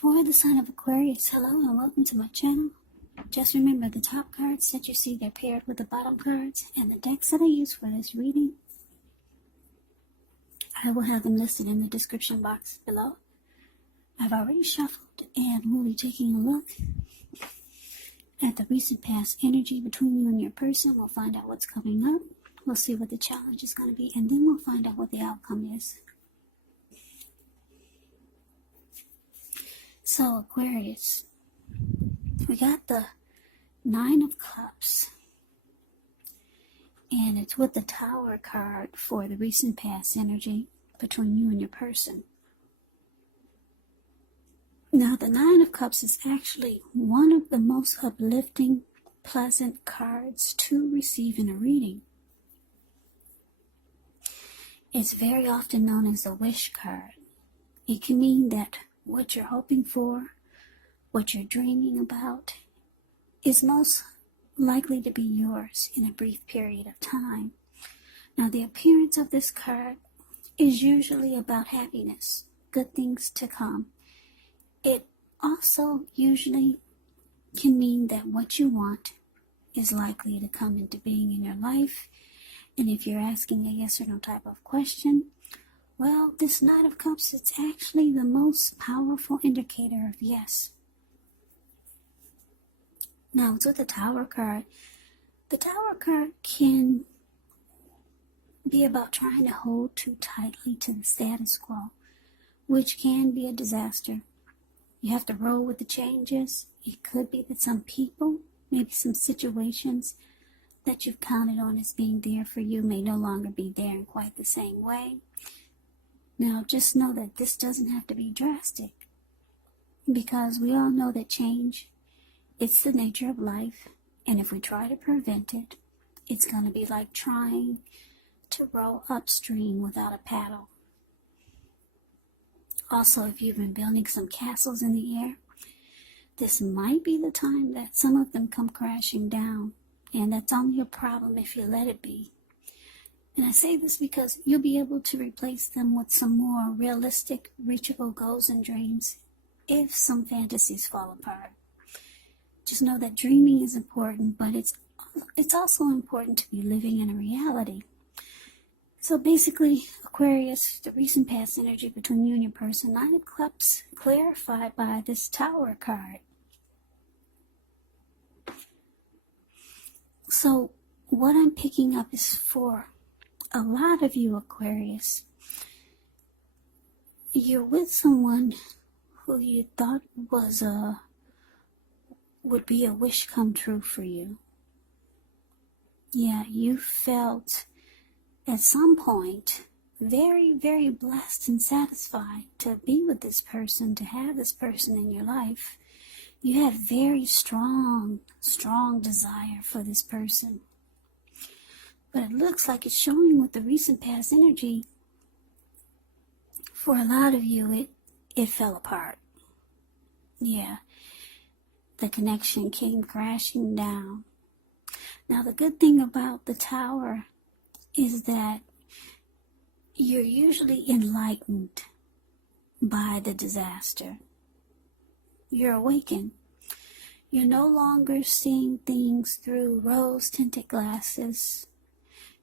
For the sign of Aquarius, hello and welcome to my channel. Just remember the top cards that you see, they're paired with the bottom cards, and the decks that I use for this reading, I will have them listed in the description box below. I've already shuffled and we'll be taking a look at the recent past energy between you and your person. We'll find out what's coming up. We'll see what the challenge is going to be, and then we'll find out what the outcome is. So Aquarius, we got the Nine of Cups, and it's with the Tower card for the recent past energy between you and your person. Now the Nine of Cups is actually one of the most uplifting, pleasant cards to receive in a reading. It's very often known as the wish card. It can mean that what you're hoping for, what you're dreaming about, is most likely to be yours in a brief period of time. Now, the appearance of this card is usually about happiness, good things to come. It also usually can mean that what you want is likely to come into being in your life. And if you're asking a yes or no type of question, well, this Knight of Cups, it's actually the most powerful indicator of yes. Now, it's with the Tower card. The Tower card can be about trying to hold too tightly to the status quo, which can be a disaster. You have to roll with the changes. It could be that some people, maybe some situations that you've counted on as being there for you may no longer be there in quite the same way. Now, just know that this doesn't have to be drastic, because we all know that change, it's the nature of life, and if we try to prevent it, it's going to be like trying to row upstream without a paddle. Also, if you've been building some castles in the air, this might be the time that some of them come crashing down, and that's only a problem if you let it be. And I say this because you'll be able to replace them with some more realistic, reachable goals and dreams if some fantasies fall apart. Just know that dreaming is important, but it's also important to be living in a reality. So basically, Aquarius, the recent past energy between you and your person, Nine of Cups, clarified by this Tower card. So what I'm picking up is for a lot of you Aquarius, you're with someone who you thought would be a wish come true for you. Yeah, you felt at some point very, very blessed and satisfied to be with this person, to have this person in your life. You had very strong desire for this person. But it looks like it's showing with the recent past energy. For a lot of you, it fell apart. Yeah, the connection came crashing down. Now, the good thing about the Tower is that you're usually enlightened by the disaster. You're awakened. You're no longer seeing things through rose-tinted glasses.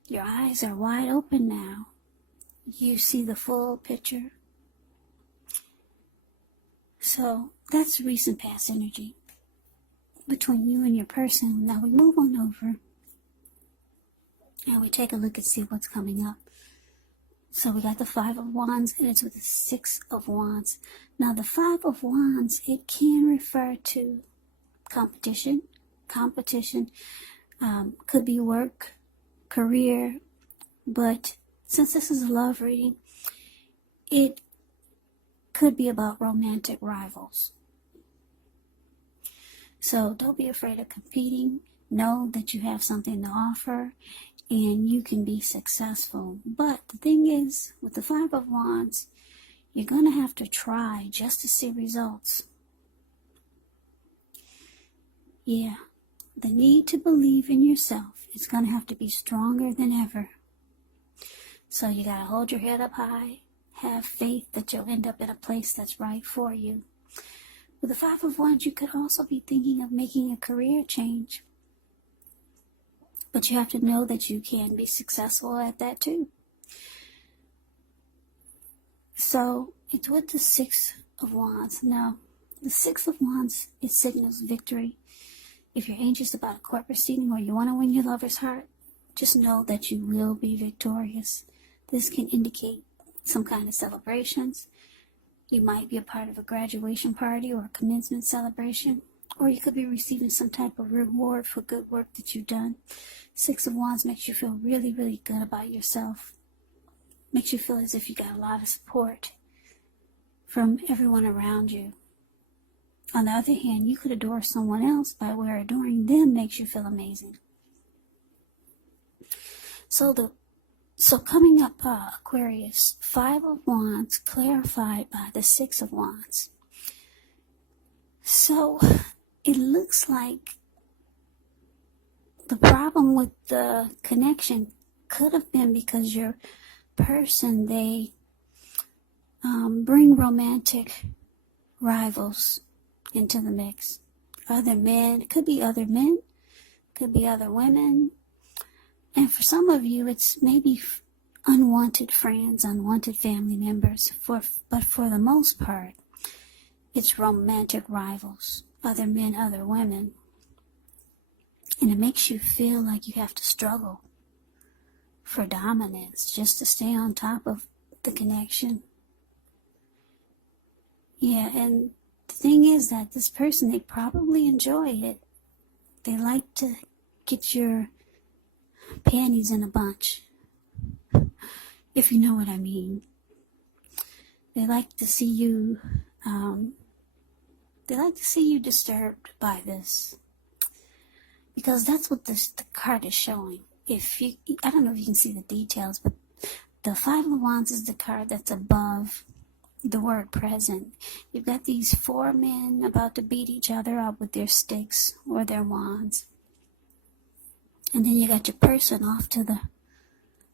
Your eyes are wide open now. You see the full picture. So that's recent past energy between you and your person. Now we move on over and we take a look and see what's coming up. So we got the Five of Wands, and it's with the Six of Wands. Now the Five of Wands, it can refer to competition. Could be work, career, but since this is a love reading, it could be about romantic rivals. So don't be afraid of competing. Know that you have something to offer and you can be successful. But the thing is, with the Five of Wands, you're going to have to try just to see results. Yeah, the need to believe in yourself is going to have to be stronger than ever. So you got to hold your head up high, have faith that you'll end up in a place that's right for you. With the Five of Wands, you could also be thinking of making a career change. But you have to know that you can be successful at that too. So it's with the Six of Wands. Now, the Six of Wands, it signals victory. If you're anxious about a court proceeding or you want to win your lover's heart, just know that you will be victorious. This can indicate some kind of celebrations. You might be a part of a graduation party or a commencement celebration, or you could be receiving some type of reward for good work that you've done. Six of Wands makes you feel really, really good about yourself. Makes you feel as if you got a lot of support from everyone around you. On the other hand, you could adore someone else by where adoring them makes you feel amazing. So coming up, Aquarius, Five of Wands clarified by the Six of Wands. So it looks like the problem with the connection could have been because your person, they bring romantic rivals into the mix. Other men, it could be other men, could be other women. And for some of you, it's maybe unwanted friends, unwanted family members. But for the most part, it's romantic rivals, other men, other women. And it makes you feel like you have to struggle for dominance just to stay on top of the connection. Yeah, and the thing is that this person, they probably enjoy it. They like to get your panties in a bunch, if you know what I mean. They like to see you, disturbed by this, because that's what the card is showing. I don't know if you can see the details, but the Five of Wands is the card that's above the word present. You've got these four men about to beat each other up with their sticks or their wands. And then you got your person off to the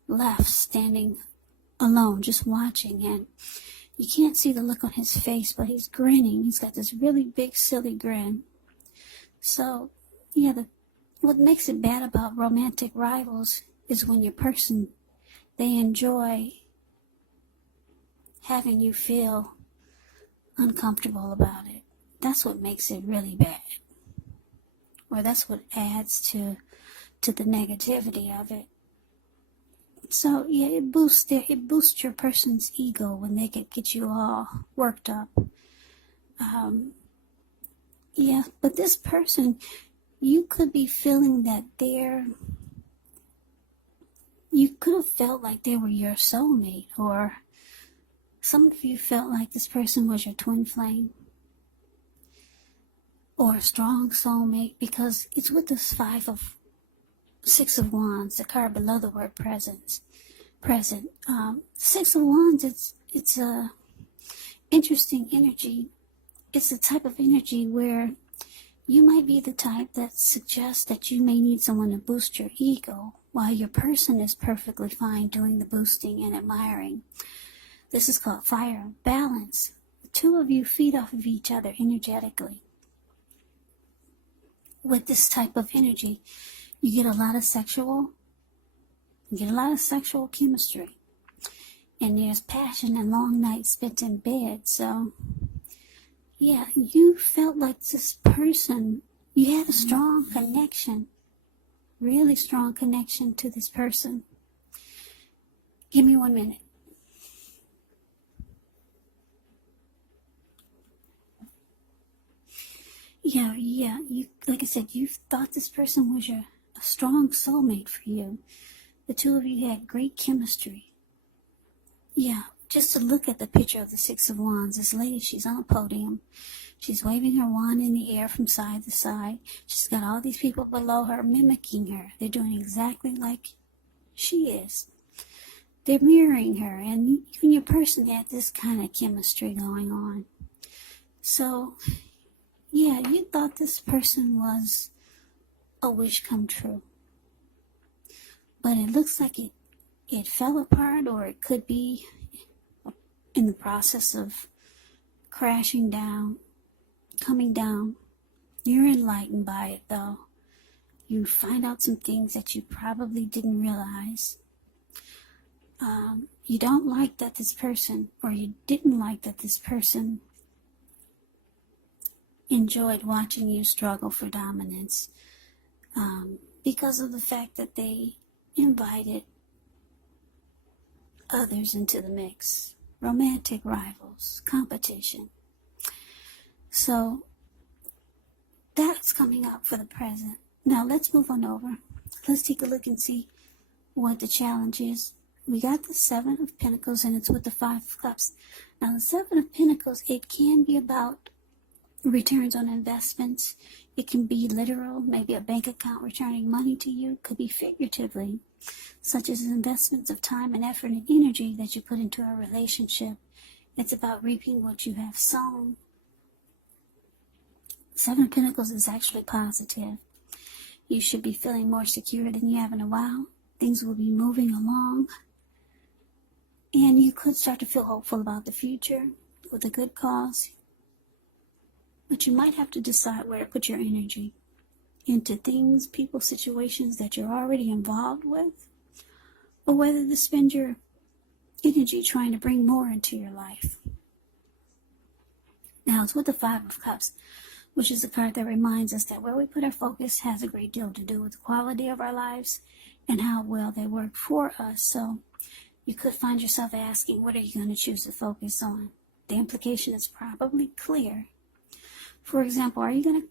left, standing alone, just watching. And you can't see the look on his face, but he's grinning. He's got this really big, silly grin. So, yeah, what makes it bad about romantic rivals is when your person, they enjoy having you feel uncomfortable about it. That's what makes it really bad. Or that's what adds to the negativity of it. So yeah, it boosts your person's ego when they get you all worked up. Yeah, but this person, you could be feeling that you could have felt like they were your soulmate, or some of you felt like this person was your twin flame or a strong soulmate, because it's with this Six of Wands, the card below the word present. Six of Wands, it's a interesting energy. It's a type of energy where you might be the type that suggests that you may need someone to boost your ego, while your person is perfectly fine doing the boosting and admiring. This is called fire balance. The two of you feed off of each other energetically. With this type of energy, you get a lot of sexual chemistry. And there's passion and long nights spent in bed. So, yeah, you felt like this person, you had a strong connection, really strong connection to this person. Give me 1 minute. Yeah, you, like I said, you thought this person was a strong soulmate for you. The two of you had great chemistry. Yeah, just to look at the picture of the Six of Wands, this lady, she's on a podium. She's waving her wand in the air from side to side. She's got all these people below her mimicking her. They're doing exactly like she is. They're mirroring her, and you and your person had this kind of chemistry going on. So, yeah, you thought this person was a wish come true. But it looks like it fell apart, or it could be in the process of crashing down. coming down. You're enlightened by it, though. You find out some things that you probably didn't realize. You don't like that this person, or you didn't like that this person enjoyed watching you struggle for dominance, because of the fact that they invited others into the mix. Romantic rivals, competition. So that's coming up for the present. Now let's move on over. Let's take a look and see what the challenge is. We got the Seven of Pentacles, and it's with the Five of Cups. Now the Seven of Pentacles, it can be about returns on investments. It can be literal, maybe a bank account returning money to you. It could be figuratively, such as investments of time and effort and energy that you put into a relationship. It's about reaping what you have sown. Seven of Pentacles is actually positive. You should be feeling more secure than you have in a while. Things will be moving along. And you could start to feel hopeful about the future with a good cause. But you might have to decide where to put your energy. Into things, people, situations that you're already involved with. Or whether to spend your energy trying to bring more into your life. Now it's with the Five of Cups, which is a card that reminds us that where we put our focus has a great deal to do with the quality of our lives and how well they work for us. So you could find yourself asking, what are you going to choose to focus on? The implication is probably clear. For example, are you going to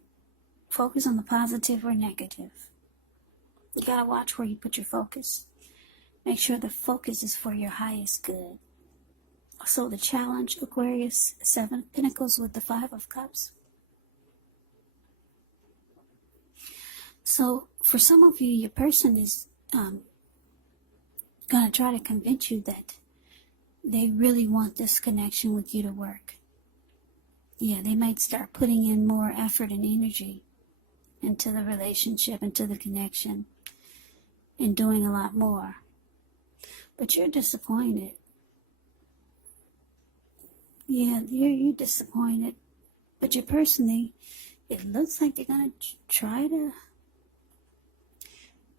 focus on the positive or negative? You got to watch where you put your focus. Make sure the focus is for your highest good. So the challenge, Aquarius, Seven of Pentacles with the Five of Cups. So for some of you, your person is going to try to convince you that they really want this connection with you to work. Yeah, they might start putting in more effort and energy into the relationship, into the connection, and doing a lot more. But you're disappointed. Yeah, you're disappointed. But your person, it looks like they're going to try to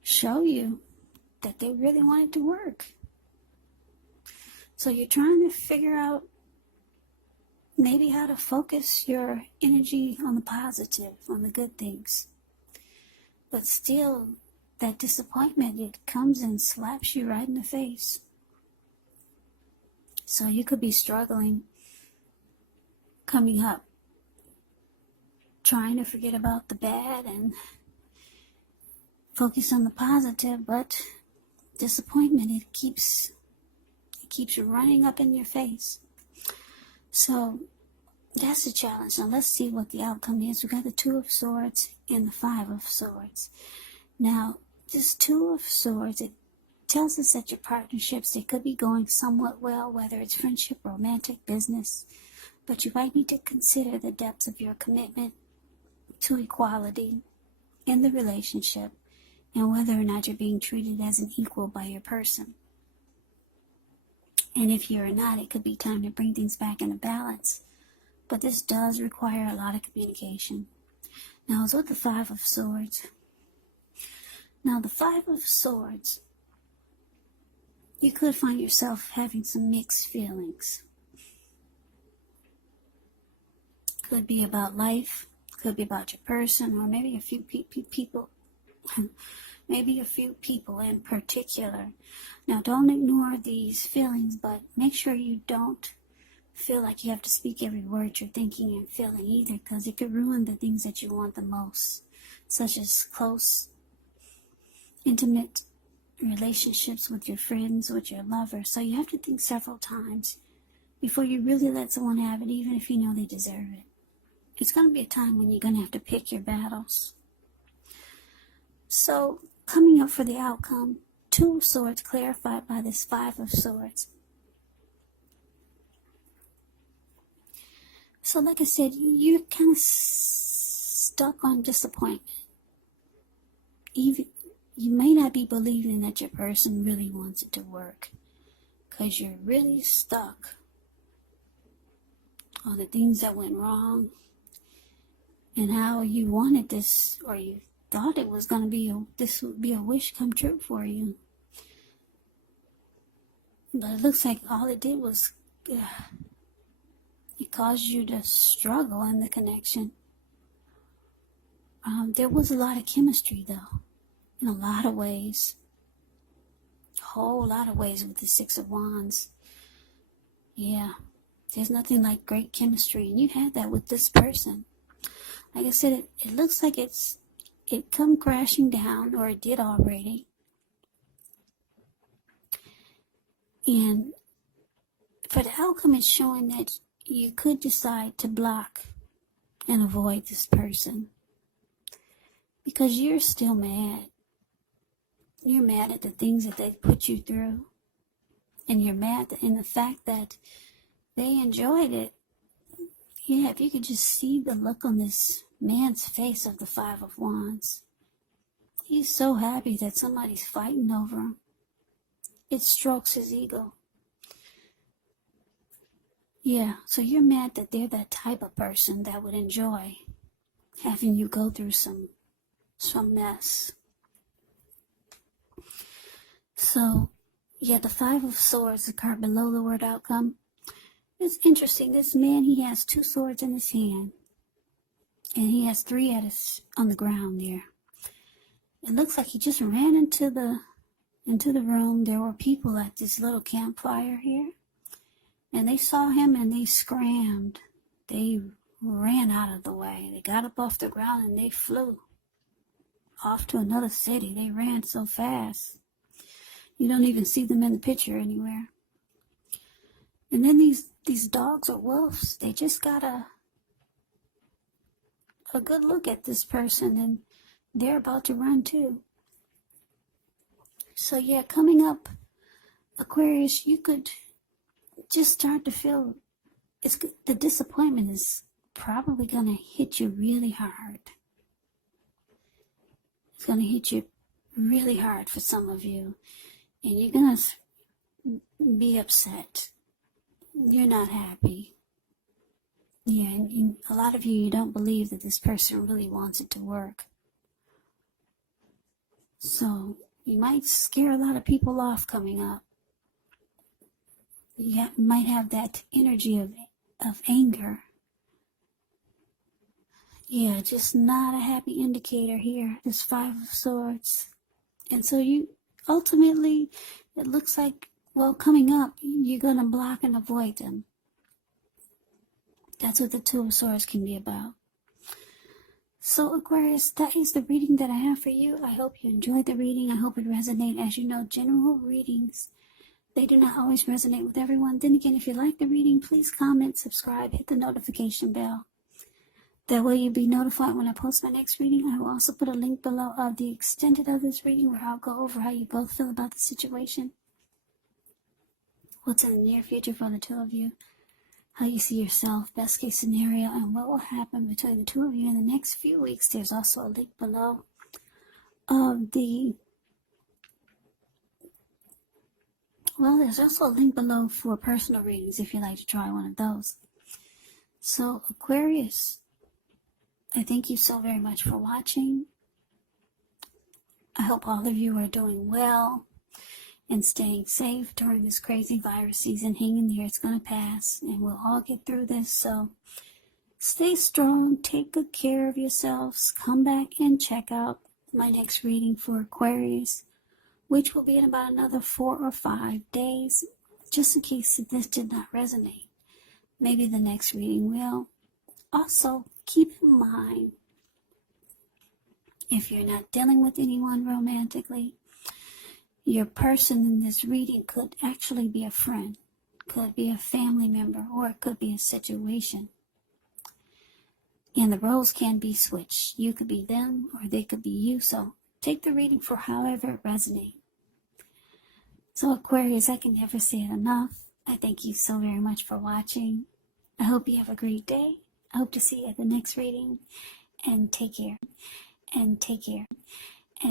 show you that they really want it to work. So you're trying to figure out maybe how to focus your energy on the positive, on the good things. But still, that disappointment, it comes and slaps you right in the face. So you could be struggling coming up, trying to forget about the bad and focus on the positive, but disappointment, it keeps running up in your face. So that's the challenge. Now let's see what the outcome is. We got the Two of Swords and the Five of Swords. Now this Two of Swords, it tells us that your partnerships, they could be going somewhat well, whether it's friendship, romantic, business, but you might need to consider the depths of your commitment to equality in the relationship and whether or not you're being treated as an equal by your person. And if you're not, it could be time to bring things back into balance. But this does require a lot of communication. Now, it's with the Five of Swords. Now, the Five of Swords, you could find yourself having some mixed feelings. Could be about life, could be about your person, or maybe a few people. Maybe a few people in particular. Now, don't ignore these feelings, but make sure you don't feel like you have to speak every word you're thinking and feeling either, because it could ruin the things that you want the most, such as close, intimate relationships with your friends, with your lover. So you have to think several times before you really let someone have it, even if you know they deserve it. It's going to be a time when you're going to have to pick your battles. So, coming up for the outcome, Two of Swords clarified by this Five of Swords. So, like I said, you're kind of stuck on disappointment. Even you may not be believing that your person really wants it to work, because you're really stuck on the things that went wrong, and how you wanted this, or you thought it was going to be this would be a wish come true for you. But it looks like all it did was it caused you to struggle in the connection. There was a lot of chemistry, though, in a lot of ways. A whole lot of ways with the Six of Wands. Yeah, there's nothing like great chemistry, and you had that with this person. Like I said, it looks like it come crashing down, or it did already. And for the outcome, it's showing that you could decide to block and avoid this person because you're still mad. You're mad at the things that they put you through, and you're mad in the fact that they enjoyed it. Yeah, if you could just see the look on this man's face of the Five of Wands. He's so happy that somebody's fighting over him. It strokes his ego. Yeah, so you're mad that they're that type of person that would enjoy having you go through some mess. So, yeah, the Five of Swords, the card below the word outcome. It's interesting. This man, he has 2 swords in his hand, and he has 3 on the ground there. It looks like he just ran into the room. There were people at this little campfire here, and they saw him and they scrammed. They ran out of the way. They got up off the ground and they flew off to another city. They ran so fast. You don't even see them in the picture anywhere. And then these dogs or wolves, they just got a good look at this person, and they're about to run too. So yeah, coming up, Aquarius, you could just start to feel the disappointment is probably going to hit you really hard. It's going to hit you really hard for some of you, and you're going to be upset. You're not happy. Yeah, and a lot of you don't believe that this person really wants it to work. So you might scare a lot of people off coming up. You might have that energy of anger. Yeah, just not a happy indicator here, this Five of Swords. And so you, ultimately, it looks like, well, coming up, you're going to block and avoid them. That's what the Two of Swords can be about. So Aquarius, that is the reading that I have for you. I hope you enjoyed the reading. I hope it resonated. As you know, general readings, they do not always resonate with everyone. Then again, if you like the reading, please comment, subscribe, hit the notification bell. That way you'll be notified when I post my next reading. I will also put a link below of the extended of this reading where I'll go over how you both feel about the situation. What's in the near future for the two of you. How you see yourself, best case scenario, and what will happen between the two of you in the next few weeks. There's also a link below of there's also a link below for personal readings if you'd like to try one of those. So Aquarius, I thank you so very much for watching. I hope all of you are doing well and staying safe during this crazy virus season. Hang in there, it's going to pass, and we'll all get through this. So stay strong, take good care of yourselves. Come back and check out my next reading for Aquarius, which will be in about another 4 or 5 days, just in case this did not resonate. Maybe the next reading will. Also, keep in mind, if you're not dealing with anyone romantically, your person in this reading could actually be a friend, could be a family member, or it could be a situation. And the roles can be switched. You could be them, or they could be you. So take the reading for however it resonates. So Aquarius, I can never say it enough. I thank you so very much for watching. I hope you have a great day. I hope to see you at the next reading. And take care. And take care.